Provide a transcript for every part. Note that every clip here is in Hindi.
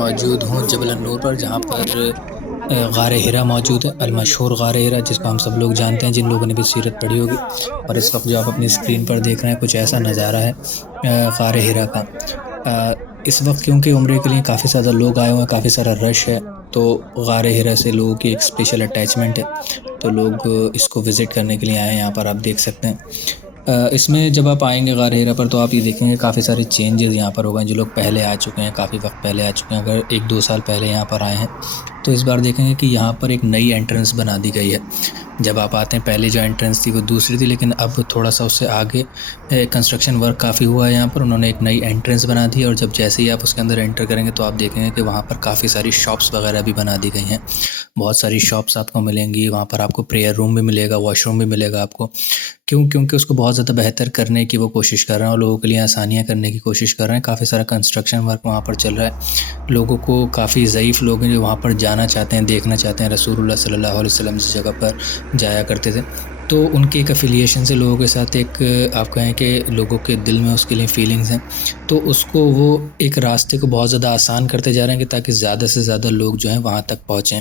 मौजूद हूँ जबल नूर पर, जहाँ पर ग़ार हिरा मौजूद है, अलमशहूर ग़ार हिरा, जिसको हम सब लोग जानते हैं जिन लोगों ने भी सीरत पढ़ी होगी। और इस वक्त जो आप अपनी स्क्रीन पर देख रहे हैं, कुछ ऐसा नज़ारा है ग़ार हिरा का। इस वक्त क्योंकि उम्रे के लिए काफ़ी ज़्यादा लोग आए हुए हैं, काफ़ी सारा रश है, तो ग़ार हिरा से लोगों की एक स्पेशल अटैचमेंट है, तो लोग इसको विज़िट करने के लिए आए हैं। यहाँ पर आप देख सकते हैं। इसमें जब आप आएँगे ग़ार हिरा पर, तो आप ये देखेंगे काफ़ी सारे चेंजेज़ यहाँ पर हो गए हैं। जो लोग पहले आ चुके हैं, काफ़ी वक्त पहले आ चुके हैं, अगर 1-2 साल पहले यहाँ पर आए हैं, तो इस बार देखेंगे कि यहाँ पर एक नई एंट्रेंस बना दी गई है। जब आप आते हैं, पहले जो एंट्रेंस थी वो दूसरी थी, लेकिन अब थोड़ा-सा उससे आगे कंस्ट्रक्शन वर्क काफ़ी हुआ है यहाँ पर। उन्होंने एक नई एंट्रेंस बना दी है, और जब जैसे ही आप उसके अंदर एंटर करेंगे, तो आप देखेंगे कि वहाँ पर काफ़ी सारी शॉप्स वगैरह भी बना दी गई हैं। बहुत सारी शॉप्स आपको मिलेंगी, वहाँ पर आपको प्रेयर रूम भी मिलेगा, वॉशरूम भी मिलेगा आपको। क्योंकि उसको बहुत ज़्यादा बेहतर करने की वो कोशिश कर रहे हैं, और लोगों के लिए आसानियाँ करने की कोशिश कर रहे हैं। काफ़ी सारा कंस्ट्रक्शन वर्क वहाँ पर चल रहा है। लोगों को, काफ़ी ज़ईफ़ लोग हैं जो वहाँ पर जाना चाहते हैं, देखना चाहते हैं रसूलुल्लाह सल्लल्लाहु अलैहि वसल्लम जिस जगह पर जाया करते थे, तो उनके एक एफ़िलिएशन से लोगों के साथ एक, आप कहें कि लोगों के दिल में उसके लिए फ़ीलिंग्स हैं, तो उसको वो एक रास्ते को बहुत ज़्यादा आसान करते जा रहे हैं कि ताकि ज़्यादा से ज़्यादा लोग जो हैं वहाँ तक पहुँचें।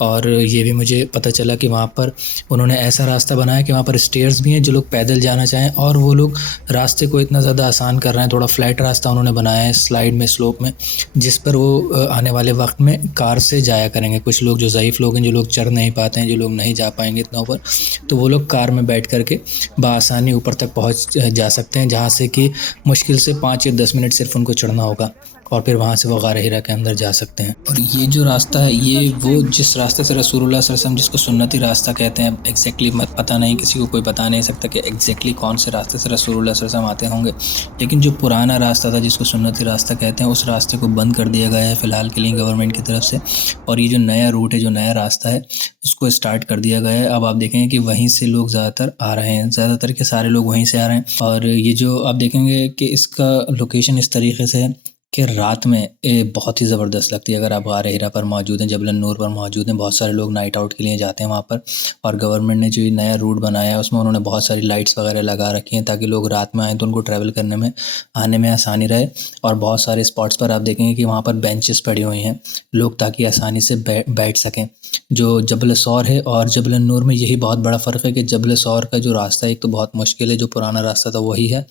और ये भी मुझे पता चला कि वहाँ पर उन्होंने ऐसा रास्ता बनाया कि वहाँ पर स्टेयर्स भी हैं, जो लोग पैदल जाना चाहें, और वो लोग रास्ते को इतना ज़्यादा आसान कर रहे हैं। थोड़ा फ्लैट रास्ता उन्होंने बनाया है स्लाइड में, स्लोप में, जिस पर वो आने वाले वक्त में कार से जाया करेंगे। कुछ लोग जो ज़ईफ़ लोग हैं, जो लोग चढ़ नहीं पाते हैं, जो लोग नहीं जा पाएंगे इतना ऊपर, तो वो लोग कार में बैठ करके बआसानी ऊपर तक पहुँच जा सकते हैं, जहाँ से कि मुश्किल से 5 या 10 मिनट सिर्फ उनको चढ़ना होगा, और फिर वहाँ से वो ग़ार हिरा के अंदर जा सकते हैं। और ये जो रास्ता है, ये वो जिस रास्ते से रसूलुल्लाह सल्लल्लाहु अलैहि वसल्लम, जिसको सुन्नती रास्ता कहते हैं, एग्जैक्टली पता नहीं, किसी को कोई बता नहीं सकता कि एग्जैक्टली कौन से रास्ते से रसूलुल्लाह सल्लल्लाहु अलैहि वसल्लम आते होंगे, लेकिन जो पुराना रास्ता था जिसको सुन्नती रास्ता कहते हैं, उस रास्ते को बंद कर दिया गया है फ़िलहाल के लिए गवर्नमेंट की तरफ से। और ये जो नया रूट है, जो नया रास्ता है, उसको स्टार्ट कर दिया गया है। अब आप देखेंगे कि वहीं से लोग ज़्यादातर आ रहे हैं, ज़्यादातर के सारे लोग वहीं से आ रहे हैं। और ये जो आप देखेंगे कि इसका लोकेशन इस तरीके से है कि रात में बहुत ही ज़बरदस्त लगती है। अगर आप ग़ार हिरा पर मौजूद हैं, जबल नूर पर मौजूद हैं, बहुत सारे लोग नाइट आउट के लिए जाते हैं वहाँ पर, और गवर्नमेंट ने जो ये नया रूट बनाया है, उसमें उन्होंने बहुत सारी लाइट्स वगैरह लगा रखी हैं, ताकि लोग रात में आएँ तो उनको ट्रैवल करने में, आने में आसानी रहे। और बहुत सारे स्पॉट्स पर आप देखेंगे कि वहाँ पर बेंचेस पड़ी हुई हैं, लोग ताकि आसानी से बैठ सकें। जो जबल सौर है और जबल नूर में यही बहुत बड़ा फ़र्क है कि जबल सौर का जो रास्ता है, एक तो बहुत मुश्किल है, जो पुराना रास्ता था वही है,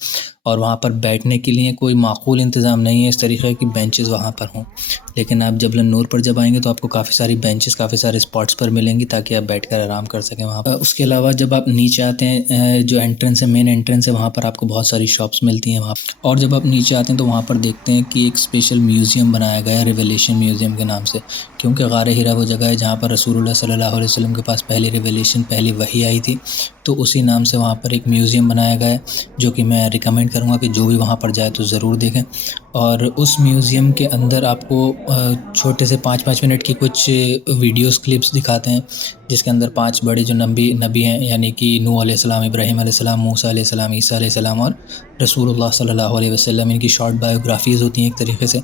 और वहाँ पर बैठने के लिए कोई माकूल इंतज़ाम नहीं है इस तरीक़े की बेंचेस वहाँ पर हों। लेकिन आप जबल नूर पर जब आएँगे, तो आपको काफ़ी सारी बेंचेस, काफ़ी सारे स्पॉट्स पर मिलेंगी, ताकि आप बैठकर आराम कर सकें वहाँ पर। उसके अलावा जब आप नीचे आते हैं, जो एंट्रेंस है, मेन एंट्रेंस है, वहाँ पर आपको बहुत सारी शॉप्स मिलती हैं वहाँ। और जब आप नीचे आते हैं, तो वहाँ पर देखते हैं कि एक स्पेशल म्यूज़ियम बनाया गया है, रिवलेशन म्यूज़ियम के नाम से, क्योंकि ग़ार हिरा वो जगह है जहाँ पर रसूलुल्लाह सल्लल्लाहु अलैहि वसल्लम के पास पहली रिवलेशन, पहली वही आई थी, तो उसी नाम से वहाँ पर एक म्यूज़ियम बनाया गया है, जो कि मैं रिकमेंड करूँगा कि जो भी वहाँ पर जाए तो ज़रूर देखें। और उस म्यूज़ियम के अंदर आपको छोटे से 5-5 मिनट की कुछ वीडियोज़ क्लिप्स दिखाते हैं, जिसके अंदर 5 बड़े जो नबी हैं, यानी कि नूह अलैहिस्सलाम, इब्राहीम अलैहिस्सलाम, मूसा अलैहिस्सलाम, ईसा अलैहिस्सलाम और रसूलुल्लाह सल्लल्लाहु अलैहि वसल्लम, इनकी शॉर्ट बायोग्राफ़ीज़ होती हैं एक तरीक़े से।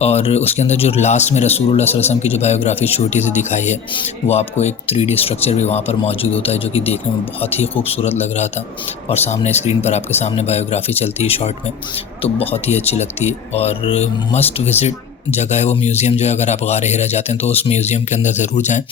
और उसके अंदर जो लास्ट में रसूलुल्लाह सल्लल्लाहु अलैहि वसल्लम की जो बायोग्राफ़ी छोटी सी दिखाई है, वो आपको एक 3D स्ट्रक्चर भी वहाँ पर मौजूद होता है, जो कि देखने में बहुत ही खूबसूरत लग रहा था। और सामने स्क्रीन पर आपके सामने बायोग्राफ़ी चलती है शॉर्ट में, तो बहुत ही अच्छी लगती है, और मस्ट विज़िट जगह है वो म्यूज़ियम जो है। अगर आप ग़ार हिरा जाते हैं, तो उस म्यूज़ियम के अंदर ज़रूर जाएँ।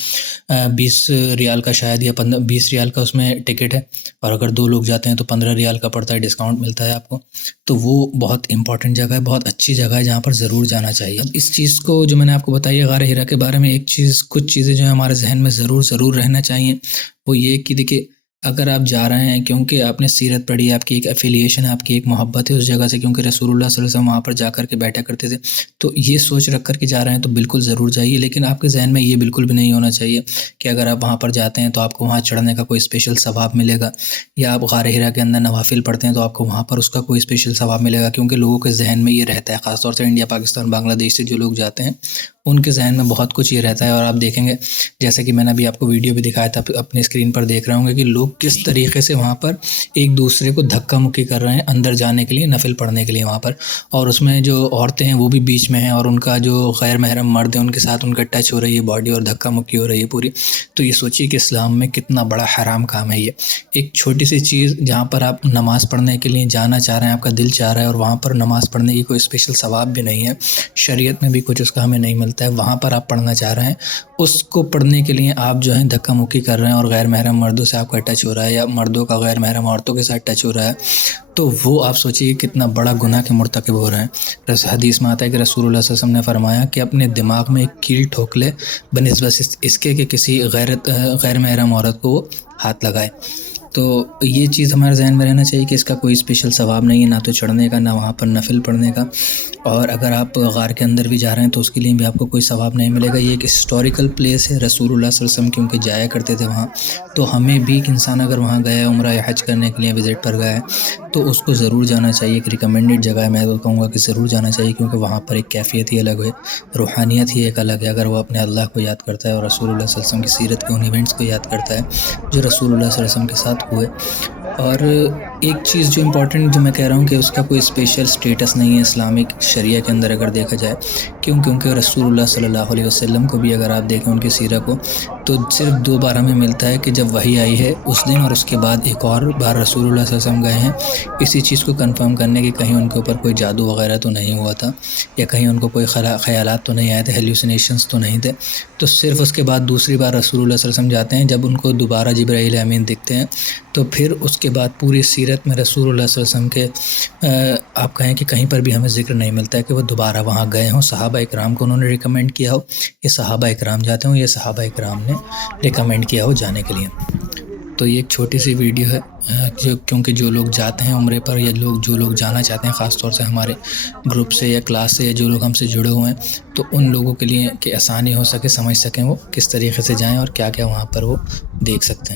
20 रियाल का शायद, या 20 रियाल का उसमें टिकट है, और अगर 2 लोग जाते हैं तो 15 रियाल का पड़ता है, डिस्काउंट मिलता है आपको। तो वो बहुत इंपॉर्टेंट जगह है, बहुत अच्छी जगह है, जहाँ पर ज़रूर जाना चाहिए। अब इस चीज़ को जो मैंने आपको बताई है ग़ार हिरा के बारे में, एक चीज़, कुछ चीज़ें जो हैं हमारे ज़हन में ज़रूर रहना चाहिए, वो ये कि देखिए, अगर आप जा रहे हैं क्योंकि आपने सीरत पढ़ी है, आपकी एक एफ़िलिएशन है, आपकी एक मोहब्बत है उस जगह से, क्योंकि रसूलुल्लाह सल्लल्लाहु अलैहि वसल्लम वहाँ पर जा कर के बैठा करते थे, तो ये सोच रख कर के जा रहे हैं तो बिल्कुल ज़रूर जाइए। लेकिन आपके ज़हन में ये बिल्कुल भी नहीं होना चाहिए कि अगर आप वहाँ पर जाते हैं तो आपको वहाँ चढ़ने का कोई स्पेशल सवाब मिलेगा, या आप ग़ार हिरा के अंदर नवाफ़िल पढ़ते हैं तो आपको वहाँ पर उसका कोई स्पेशल सवाब मिलेगा। क्योंकि लोगों के ज़हन में ये रहता है, ख़ास तौर से इंडिया, पाकिस्तान, बांग्लादेश से जो लोग जाते हैं, उनके ज़हन में बहुत कुछ ये रहता है। और आप देखेंगे, जैसे कि मैंने अभी आपको वीडियो भी दिखाया था, अपनी स्क्रीन पर देख रहे होंगे कि लोग किस तरीके से वहाँ पर एक दूसरे को धक्का मुक्की कर रहे हैं अंदर जाने के लिए, नफिल पढ़ने के लिए वहाँ पर। और उसमें जो औरतें हैं वो भी बीच में हैं, और उनका जो गैर महरम मर्द है उनके साथ उनका टच हो रही है बॉडी, और धक्का मुक्की हो रही है पूरी। तो ये सोचिए कि इस्लाम में कितना बड़ा हराम काम है ये। एक छोटी सी चीज़ जहाँ पर आप नमाज़ पढ़ने के लिए जाना चाह रहे हैं, आपका दिल चाह रहा है, और वहाँ पर नमाज़ पढ़ने की कोई स्पेशल सवाब भी नहीं है, शरीयत में भी कुछ उसका हमें नहीं मिलता है, वहाँ पर आप पढ़ना चाह रहे हैं, उसको पढ़ने के लिए आप जो है धक्का मुक्की कर रहे हैं, और गैर महरम मर्दों से आपका टच हो रहा है, या मर्दों का गैर महरम औरतों के साथ टच हो रहा है, तो वो आप सोचिए कितना बड़ा गुनाह के मुर्तकिब हो रहे हैं। हदीस में आता है कि रसूलुल्लाह सल्लल्लाहु अलैहि वसल्लम ने फरमाया कि अपने दिमाग में एक कील ठोक ले बनिस्बत इसके कि किसी गैर महरम औरत को वो हाथ लगाए। तो ये चीज़ हमारे ज़हन में रहना चाहिए कि इसका कोई स्पेशल सवाब नहीं है, ना तो चढ़ने का, ना वहाँ पर नफिल पढ़ने का। और अगर आप गार के अंदर भी जा रहे हैं तो उसके लिए भी आपको कोई सवाब नहीं मिलेगा। ये एक हिस्टोरिकल प्लेस है, रसूलुल्लाह सल्लल्लाहु अलैहि वसल्लम क्योंकि जाया करते थे वहाँ। तो हमें भी, एक इंसान अगर वहाँ गया है उम्रा या हज करने के लिए विज़िट पर गया है, तो उसको ज़रूर जाना चाहिए। एक रिकमेंडेड जगह है, मैं तो कहूँगा कि ज़रूर जाना चाहिए, क्योंकि वहाँ पर एक कैफ़ियत ही अलग है, रूहानियत ही एक अलग है। अगर वो अपने अल्लाह को याद करता है और रसूलुल्लाह सल्लल्लाहु अलैहि वसल्लम की सीरत के उन इवेंट्स को याद करता है जो रसूलुल्लाह सल्लल्लाहु अलैहि वसल्लम के साथ हुए। और एक चीज़ जो इम्पॉर्टेंट जो मैं कह रहा हूँ कि उसका कोई स्पेशल स्टेटस नहीं है इस्लामिक शरिया के अंदर अगर देखा जाए। क्योंकि रसूलुल्लाह सल्लल्लाहु अलैहि वसल्लम को भी अगर आप देखें उनकी सीरत को, तो सिर्फ 2 बार हमें मिलता है कि जब वही आई है उस दिन, और उसके बाद एक और बार रसूलुल्लाह सल्लल्लाहु अलैहि वसल्लम गए हैं इसी चीज़ को कंफर्म करने कि कहीं उनके ऊपर कोई जादू वगैरह तो नहीं हुआ था, या कहीं उनको कोई ख़यालात तो नहीं आए थे, हेल्यूसिनेशंस तो नहीं थे। तो सिर्फ उसके बाद दूसरी बार रसूलुल्लाह सल्लल्लाहु अलैहि वसल्लम जाते हैं जब उनको दोबारा जिब्राईल अमीन दिखते हैं। तो फिर उसके बाद पूरी सीरत में रसूलुल्लाह सल्लल्लाहु अलैहि वसल्लम के आप कहें कि कहीं पर भी हमें ज़िक्र नहीं मिलता है कि वो दोबारा वहाँ गए हों, सहाबा इकराम को उन्होंने रिकमेंड किया हो, ये सहाबा इकराम जाते हों, ये सहाबा इकराम ने रिकमेंड किया हो जाने के लिए। तो ये एक छोटी सी वीडियो है क्योंकि जो लोग जाते हैं उम्रे पर, या जो लोग जाना चाहते हैं, ख़ास तौर से हमारे ग्रुप से या क्लास से, या जो लोग हमसे जुड़े हुए हैं, तो उन लोगों के लिए कि आसानी हो सके, समझ सकें वो किस तरीके से जाएं और क्या क्या वहाँ पर वो देख सकते हैं।